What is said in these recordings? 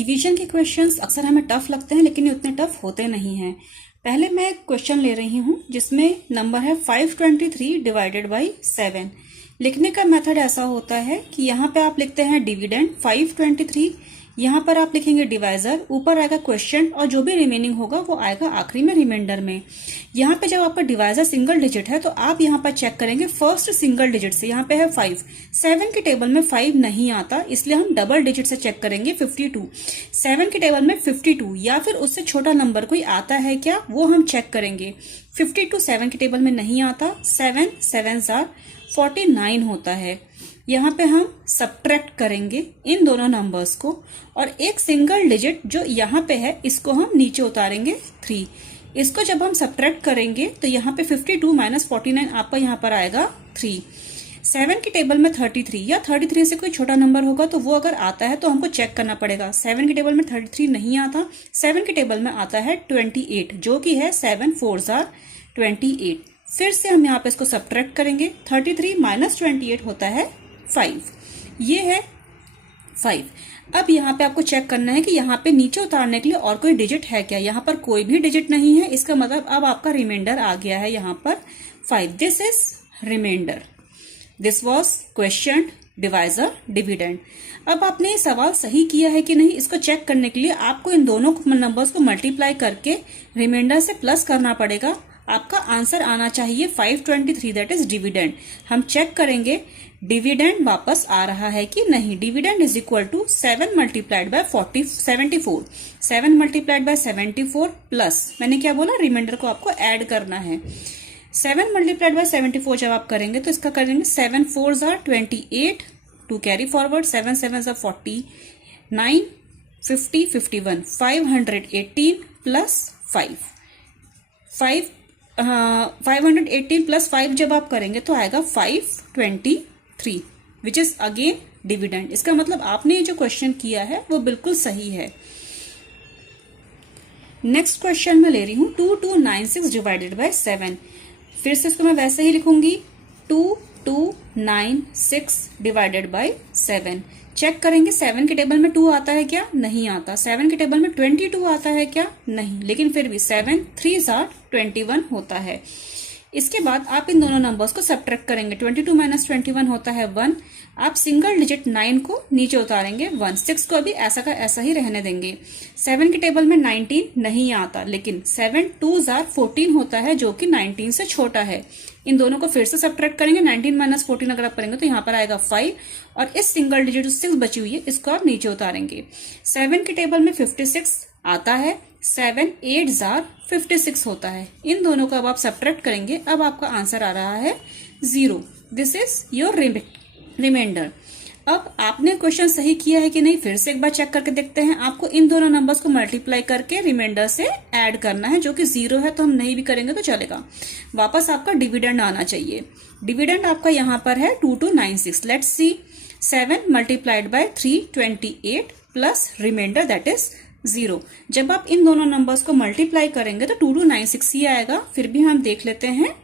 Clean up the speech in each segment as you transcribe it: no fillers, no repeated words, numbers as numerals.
Division के questions अक्सर हमें टफ लगते हैं, लेकिन ये उतने टफ होते नहीं हैं। पहले मैं एक क्वेश्चन ले रही हूं जिसमें नंबर है 523 डिवाइडेड बाई 7। लिखने का मेथड ऐसा होता है कि यहाँ पे आप लिखते हैं डिविडेंड 523, यहाँ पर आप लिखेंगे डिवाइजर, ऊपर आएगा क्वेश्चन और जो भी रिमेनिंग होगा वो आएगा आखिरी में रिमाइंडर में। यहाँ पे जब आपका डिवाइजर सिंगल डिजिट है तो आप यहाँ पर चेक करेंगे फर्स्ट सिंगल डिजिट से। यहाँ पे है 5, 7 के टेबल में 5 नहीं आता, इसलिए हम डबल डिजिट से चेक करेंगे 52। 7 के टेबल में 52 या फिर उससे छोटा नंबर कोई आता है क्या, वो हम चेक करेंगे। 52 7 के टेबल में नहीं आता, 7 7s are 49 होता है। यहाँ पे हम सब्ट्रैक्ट करेंगे इन दोनों नंबर्स को और एक सिंगल डिजिट जो यहाँ पे है इसको हम नीचे उतारेंगे 3। इसको जब हम सब्ट्रैक्ट करेंगे तो यहाँ पे 52 माइनस 49 आपका यहाँ पर आएगा 3। 7 के टेबल में 33 या 33 से कोई छोटा नंबर होगा तो वो अगर आता है तो हमको चेक करना पड़ेगा। 7 के टेबल में 33 नहीं आता, 7 के टेबल में आता है 28 जो कि है 7 4s are 28। फिर से हम यहाँ पे इसको सब्ट्रैक्ट करेंगे, 33 माइनस 28 होता है 5। ये है 5। अब यहाँ पे आपको चेक करना है कि यहाँ पे नीचे उतारने के लिए और कोई डिजिट है क्या। यहाँ पर कोई भी डिजिट नहीं है, इसका मतलब अब आपका रिमाइंडर आ गया है यहाँ पर 5। This is remainder. This was question divisor dividend. अब आपने ये सवाल सही किया है कि नहीं, इसको चेक करने के लिए आपको इन दोनों नंबर्स को मल्टीप्लाई करके रिमाइंडर से प्लस करना पड़ेगा। आपका आंसर आना चाहिए 523, दैट इज डिविडेंड। हम चेक करेंगे डिविडेंड वापस आ रहा है कि नहीं। Dividend is equal to 7 multiplied by 74। 7 multiplied by 74 plus मैंने क्या बोला, रिमाइंडर को आपको ऐड करना है। 7 मल्टीप्लाइड बाय 74 जब आप करेंगे तो इसका करेंगे 7 4s are 28, two carry forward 7 7s are 49, 50 51, 518 प्लस 518 प्लस 5 जब आप करेंगे तो आएगा 523, विच इज अगेन डिविडेंड। इसका मतलब आपने ये जो क्वेश्चन किया है वो बिल्कुल सही है। नेक्स्ट क्वेश्चन मैं ले रही हूं 2296 डिवाइडेड बाय 7। फिर से इसको मैं वैसे ही लिखूंगी 2296 डिवाइडेड बाय 7। चेक करेंगे 7 के टेबल में 2 आता है क्या, नहीं आता। 7 के टेबल में 22 आता है क्या, नहीं, लेकिन फिर भी 7 3s are 21 होता है। इसके बाद आप इन दोनों नंबर्स को सब्ट्रैक्ट करेंगे। 22 माइनस 21 होता है 1। आप सिंगल डिजिट 9 को नीचे उतारेंगे 1, 6 को अभी ऐसा का ऐसा ही रहने देंगे। 7 के टेबल में 19 नहीं आता, लेकिन 7 2s are 14 होता है जो कि 19 से छोटा है। इन दोनों को फिर से सब्ट्रैक्ट करेंगे। 19 माइनस 14 अगर आप करेंगे तो यहाँ पर आएगा 5 और इस सिंगल डिजिट 6 बची हुई है इसको आप नीचे उतारेंगे। 7 के टेबल में 56 आता है, 7 8s are 56 होता है। इन दोनों को अब आप सब्ट्रैक्ट करेंगे, अब आपका आंसर आ रहा है 0। This is your remainder. अब आपने क्वेश्चन सही किया है कि नहीं, फिर से एक बार चेक करके देखते हैं। आपको इन दोनों नंबर्स को मल्टीप्लाई करके रिमाइंडर से ऐड करना है, जो कि 0 है तो हम नहीं भी करेंगे तो चलेगा। वापस आपका डिविडेंड आना चाहिए। डिविडेंड आपका यहाँ पर है 2296। Let's see, 7 multiplied by 328 plus remainder that is 0। जब आप इन दोनों नंबर्स को मल्टीप्लाई करेंगे तो 2296 ही आएगा। फिर भी हम देख लेते हैं।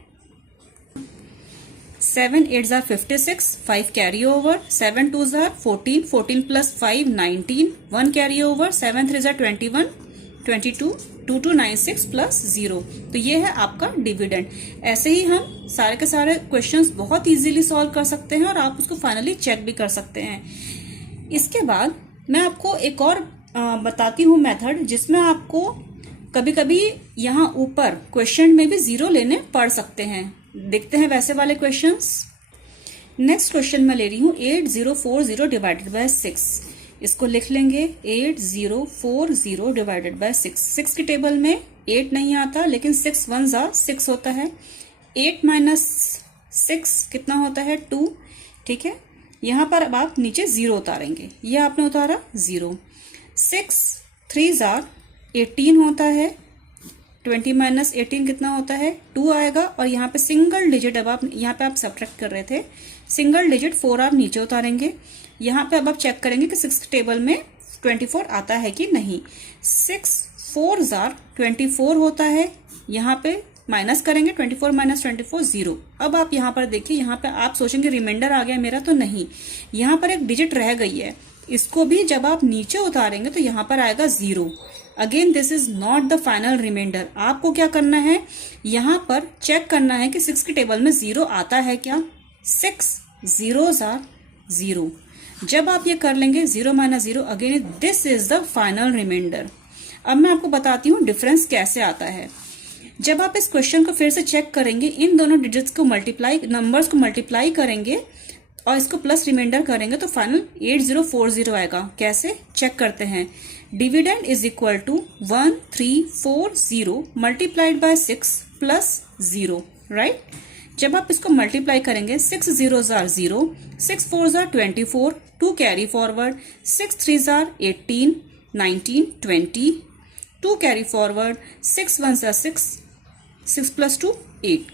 7 8s are 56, 5 carry over, 7 2s are 14, 14 plus 5 19, 1 carry over, 7 3s are 21, 22, 2296 plus 0। तो ये है आपका डिविडेंड। ऐसे ही हम सारे के सारे क्वेश्चंस बहुत इजीली सॉल्व कर सकते हैं और आप उसको फाइनली चेक भी कर सकते हैं। इसके बाद मैं आपको एक और बताती हूँ मेथड, जिसमें आपको कभी कभी यहाँ ऊपर क्वेश्चन में भी 0 लेने पड़ सकते हैं। देखते हैं वैसे वाले क्वेश्चंस। नेक्स्ट क्वेश्चन मैं ले रही हूँ 8040 डिवाइडेड बाय 6। इसको लिख लेंगे 8040 डिवाइडेड बाय 6। 6 के टेबल में 8 नहीं आता, लेकिन 6 1s are 6 होता है। 8 माइनस 6 कितना होता है 2। ठीक है, यहाँ पर अब आप नीचे 0 उतारेंगे। ये आपने उतारा 0। 6 3s are 18 होता है। 20 माइनस 18 कितना होता है 2 आएगा। और यहाँ पे सिंगल डिजिट, अब आप यहाँ पे आप सब्ट्रैक्ट कर रहे थे, सिंगल डिजिट 4 आप नीचे उतारेंगे। यहाँ पे अब आप चेक करेंगे कि 6 टेबल में 24 आता है कि नहीं। 6 4s are 24 होता है। यहाँ पे माइनस करेंगे, 24 माइनस 24 0। अब आप यहाँ पर देखिए, यहाँ पे आप सोचेंगे रिमाइंडर आ गया मेरा, तो नहीं, यहाँ पर एक डिजिट रह गई है। इसको भी जब आप नीचे उतारेंगे तो यहाँ पर आएगा 0। Again this is not the final remainder. आपको क्या करना है, यहाँ पर चेक करना है कि 6 के टेबल में 0 आता है क्या। 6 zeros are 0। जब आप ये कर लेंगे 0 minus 0, again this is the final remainder. अब मैं आपको बताती हूँ डिफरेंस कैसे आता है। जब आप इस क्वेश्चन को फिर से चेक करेंगे, इन दोनों डिजिट्स को मल्टीप्लाई, नंबर्स को मल्टीप्लाई करेंगे और इसको प्लस रिमाइंडर करेंगे तो फाइनल 8040 आएगा। कैसे, चेक करते हैं। Dividend is equal to 1340 multiplied by 6 plus 0, right. जब आप इसको मल्टीप्लाई करेंगे 6 zeros are 0, 6 4s are 24, 2 carry forward, 6 3s are 18, 19, 20, 2 carry forward, 6 1s are 6, 6 plus 2 8,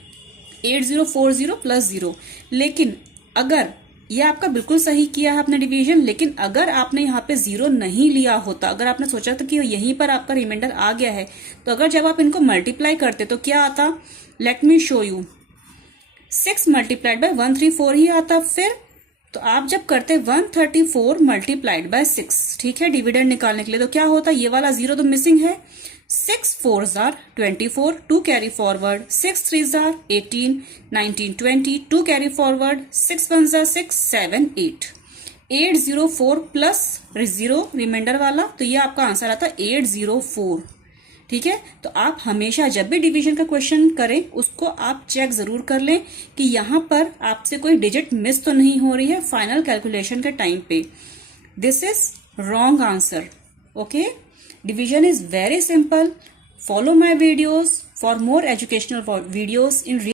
8040 plus 0। लेकिन अगर ये आपका बिल्कुल सही किया है आपने डिवीजन, लेकिन अगर आपने यहाँ पे 0 नहीं लिया होता, अगर आपने सोचा था कि यहीं पर आपका रिमाइंडर आ गया है, तो अगर जब आप इनको मल्टीप्लाई करते तो क्या आता, let me show you. 6 multiplied by 134 ही आता। फिर तो आप जब करते 134 मल्टीप्लाइड बाय 6, ठीक है, डिविडेंड निकालने के लिए, तो क्या होता, ये वाला 0 तो मिसिंग है। 6 4s are 24, 2 carry forward, 6 3s are 18, 19 20, 2 carry forward, 6 1s are 6, 7 8, 804 plus 0 remainder वाला, तो ये आपका आंसर आता 804। ठीक है, तो आप हमेशा जब भी डिवीजन का क्वेश्चन करें उसको आप चेक जरूर कर लें कि यहाँ पर आपसे कोई डिजिट मिस तो नहीं हो रही है फाइनल कैलकुलेशन के टाइम पे। This is wrong answer. Okay, division is very simple. Follow my videos for more educational videos in